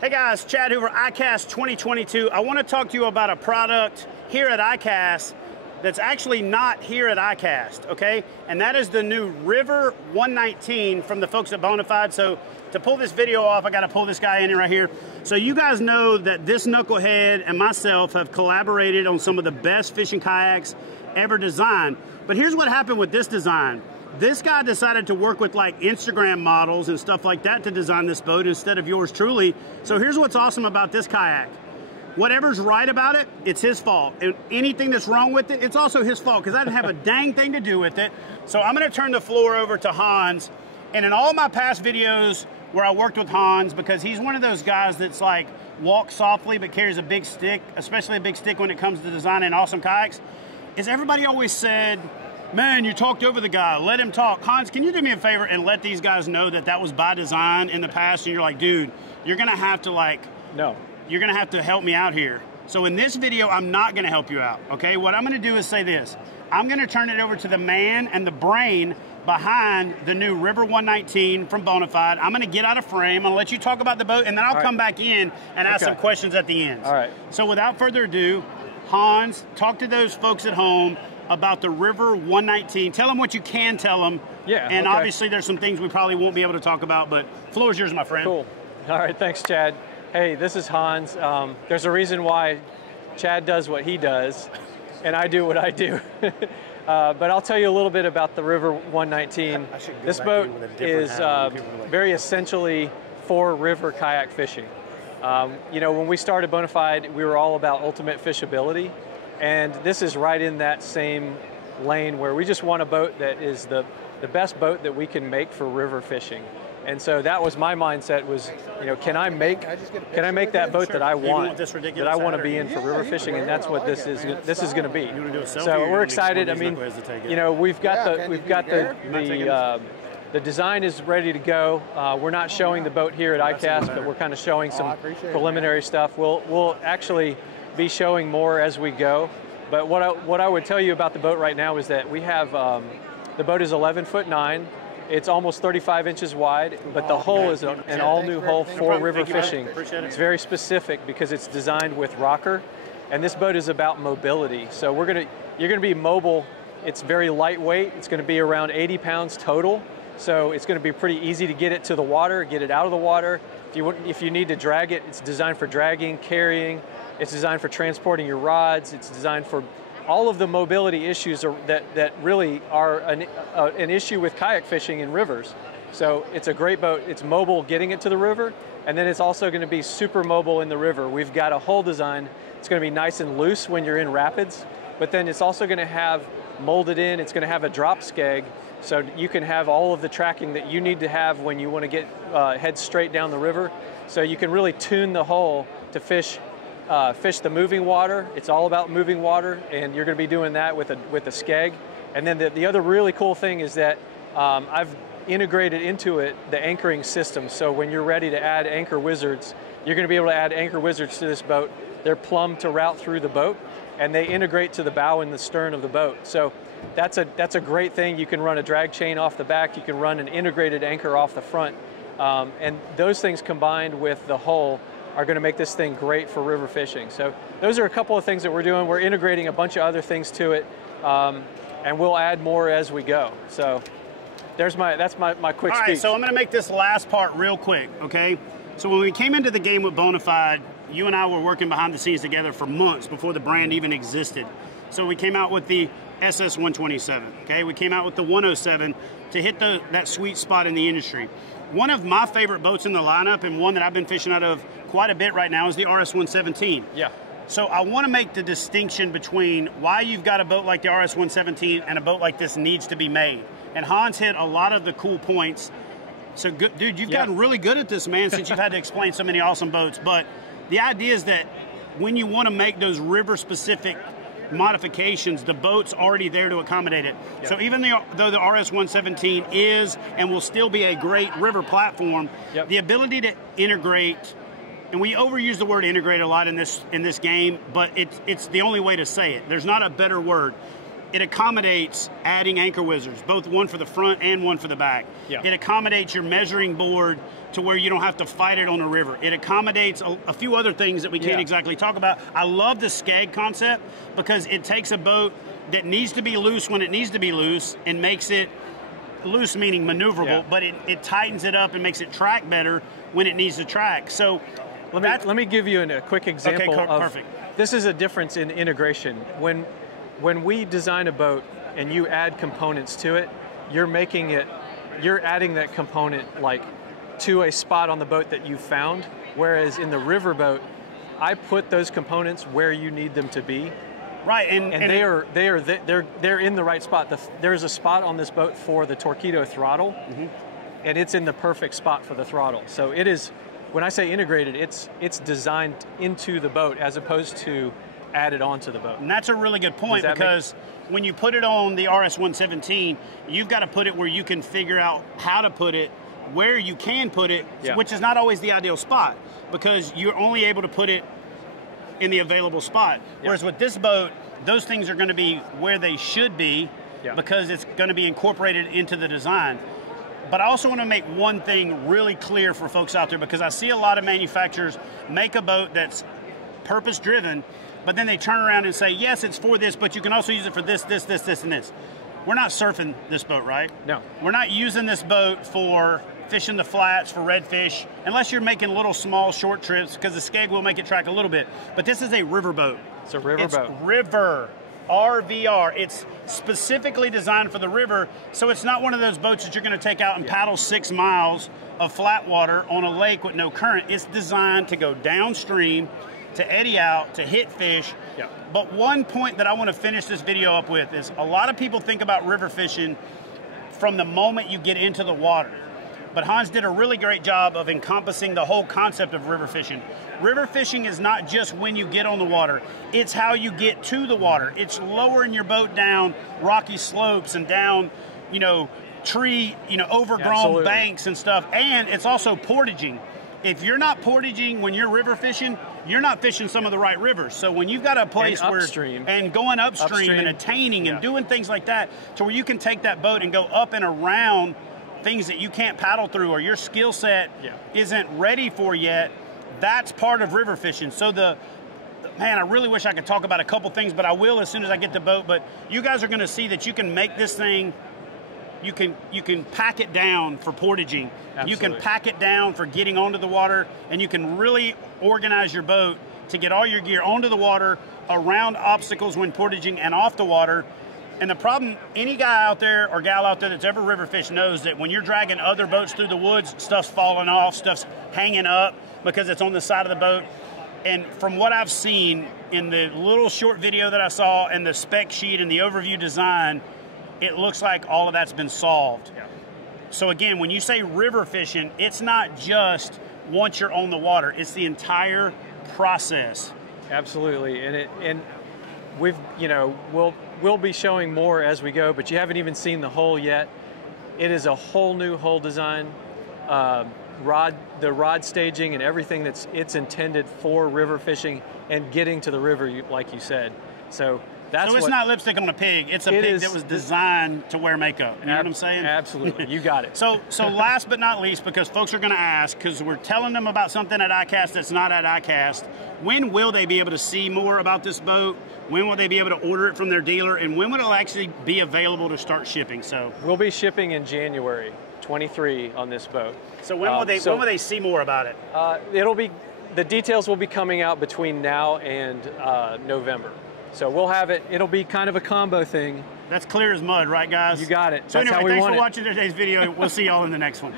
Hey guys, Chad Hoover, ICAST 2022. I want to talk to you about a product here at ICAST that's actually not here at ICAST, okay? And that is the new River 119 from the folks at BONAFIDE. So to pull this video off, I got to pull this guy in right here. So you guys know that this knucklehead and myself have collaborated on some of the best fishing kayaks ever designed. But here's what happened with this design. This guy decided to work with like Instagram models and stuff like that to design this boat instead of yours truly. So here's what's awesome about this kayak. Whatever's right about it, it's his fault. And anything that's wrong with it, it's also his fault because I didn't have a dang thing to do with it. So I'm gonna turn the floor over to Hans. And in all my past videos where I worked with Hans, because he's one of those guys that's like walks softly but carries a big stick, especially a big stick when it comes to designing awesome kayaks, is everybody always said, man, you talked over the guy, let him talk. Hans, can you do me a favor and let these guys know that that was by design in the past? And you're like, dude, you're gonna have to you're gonna have to help me out here. So in this video, I'm not gonna help you out, okay? What I'm gonna do is say this. I'm gonna turn it over to the man and the brain behind the new River 119 from BONAFIDE. I'm gonna get out of frame, I'm gonna let you talk about the boat, and then I'll come back in and ask some questions at the end. All right. So without further ado, Hans, talk to those folks at home about the River 119. Tell them what you can tell them. Yeah. And obviously there's some things we probably won't be able to talk about, but floor is yours, my friend. Cool. All right, thanks, Chad. Hey, this is Hans. There's a reason why Chad does what he does, and I do what I do. But I'll tell you a little bit about the River 119. This boat is very essentially for river kayak fishing. You know, when we started BONAFIDE, we were all about ultimate fishability. And this is right in that same lane where we just want a boat that is the best boat that we can make for river fishing. And so that was my mindset was, you know, can I make that boat that I want, to be in for river fishing? And that's what this is going to be. So we're excited. I mean, you know, we've got the design is ready to go. We're not showing the boat here at ICAST, but we're kind of showing some preliminary stuff. We'll actually be showing more as we go. But what I would tell you about the boat right now is that we have, the boat is 11'9". It's almost 35 inches wide, but the hull is an all-new hull for river fishing. It's very specific because it's designed with rocker, and this boat is about mobility. So you're gonna be mobile. It's very lightweight. It's gonna be around 80 pounds total. So it's gonna be pretty easy to get it to the water, get it out of the water. If you need to drag it, it's designed for dragging, carrying. It's designed for transporting your rods. It's designed for all of the mobility issues that really are an issue with kayak fishing in rivers. So it's a great boat. It's mobile getting it to the river, and then it's also going to be super mobile in the river. We've got a hull design. It's going to be nice and loose when you're in rapids, but then it's also going to have molded in. It's going to have a drop skeg, so you can have all of the tracking that you need to have when you want to get head straight down the river. So you can really tune the hull to fish the moving water. It's all about moving water, and you're going to be doing that with a skeg. And then the other really cool thing is that I've integrated into it the anchoring system. So when you're ready to add anchor wizards, you're going to be able to add anchor wizards to this boat. They're plumbed to route through the boat, and they integrate to the bow and the stern of the boat. So that's a great thing. You can run a drag chain off the back. You can run an integrated anchor off the front. And those things combined with the hull are going to make this thing great for river fishing. So those are a couple of things that we're doing. We're integrating a bunch of other things to it, and we'll add more as we go. So that's my quick speech. All right, so I'm going to make this last part real quick, okay? So when we came into the game with BONAFIDE, you and I were working behind the scenes together for months before the brand even existed. So we came out with the SS127, okay? We came out with the 107 to hit that sweet spot in the industry. One of my favorite boats in the lineup, and one that I've been fishing out of quite a bit right now, is the RS117. Yeah. So I want to make the distinction between why you've got a boat like the RS117 and a boat like this needs to be made. And Hans hit a lot of the cool points. So good, dude, you've gotten really good at this, man, since you've had to explain so many awesome boats. But the idea is that when you want to make those river-specific modifications, the boat's already there to accommodate it. Yep. So even though the RS117 is and will still be a great river platform, the ability to integrate, and we overuse the word integrate a lot in this game, but it's the only way to say it. There's not a better word. it accommodates adding anchor wizards, both one for the front and one for the back. Yeah. It accommodates your measuring board to where you don't have to fight it on the river. It accommodates a few other things that we can't exactly talk about. I love the skeg concept because it takes a boat that needs to be loose when it needs to be loose and makes it loose, meaning maneuverable, but it tightens it up and makes it track better when it needs to track. So let me give you a quick example of perfect. This is a difference in integration. When we design a boat and you add components to it, you're adding that component like to a spot on the boat that you found, whereas in the river boat, I put those components where you need them to be. Right, and they're in the right spot. There's a spot on this boat for the torpedo throttle, and it's in the perfect spot for the throttle. So it is, when I say integrated, it's designed into the boat as opposed to added onto the boat. And that's a really good point, because when you put it on the RS-117, you've got to put it where you can figure out how to put it, where you can put it, which is not always the ideal spot, because you're only able to put it in the available spot. Whereas with this boat, those things are going to be where they should be, because it's going to be incorporated into the design. But I also want to make one thing really clear for folks out there, because I see a lot of manufacturers make a boat that's purpose-driven, but then they turn around and say, yes, it's for this, but you can also use it for this, this, this, this, and this. We're not surfing this boat, right? No. We're not using this boat for fishing the flats for redfish, unless you're making little small short trips, because the skeg will make it track a little bit. But this is a river boat. It's a river boat. River, RVR. It's specifically designed for the river, so it's not one of those boats that you're going to take out and paddle 6 miles of flat water on a lake with no current. It's designed to go downstream, to eddy out, to hit fish. But one point that I want to finish this video up with is a lot of people think about river fishing from the moment you get into the water. But Hans did a really great job of encompassing the whole concept of river fishing. River fishing is not just when you get on the water, it's how you get to the water. It's lowering your boat down rocky slopes and down, tree, overgrown banks and stuff. And it's also portaging. If you're not portaging when you're river fishing, you're not fishing some of the right rivers. So when you've got a place where going upstream and attaining and doing things like that, to where you can take that boat and go up and around things that you can't paddle through or your skill set isn't ready for yet, that's part of river fishing. So man, I really wish I could talk about a couple things, but I will as soon as I get the boat. But you guys are going to see that you can make this thing, you can pack it down for portaging. Absolutely. You can pack it down for getting onto the water, and you can really organize your boat to get all your gear onto the water, around obstacles when portaging, and off the water. And the problem, any guy out there or gal out there that's ever river fished knows that when you're dragging other boats through the woods, stuff's falling off, stuff's hanging up because it's on the side of the boat. And from what I've seen in the little short video that I saw and the spec sheet and the overview design, it looks like all of that's been solved. So again, when you say river fishing, it's not just once you're on the water, it's the entire process. Absolutely, and we've, we'll be showing more as we go, but you haven't even seen the hull yet. It is a whole new hull design, the rod staging and everything it's intended for river fishing and getting to the river, like you said. So it's not lipstick on a pig. It's a pig that was designed to wear makeup. You know what I'm saying? Absolutely. You got it. So last but not least, because folks are going to ask, because we're telling them about something at ICAST that's not at ICAST, when will they be able to see more about this boat? When will they be able to order it from their dealer? And when will it actually be available to start shipping? So we'll be shipping in January 23 on this boat. So when will they see more about it? The details will be coming out between now and November. So we'll have it. It'll be kind of a combo thing. That's clear as mud, right, guys? You got it. So anyway, thanks for watching today's video. We'll see y'all in the next one.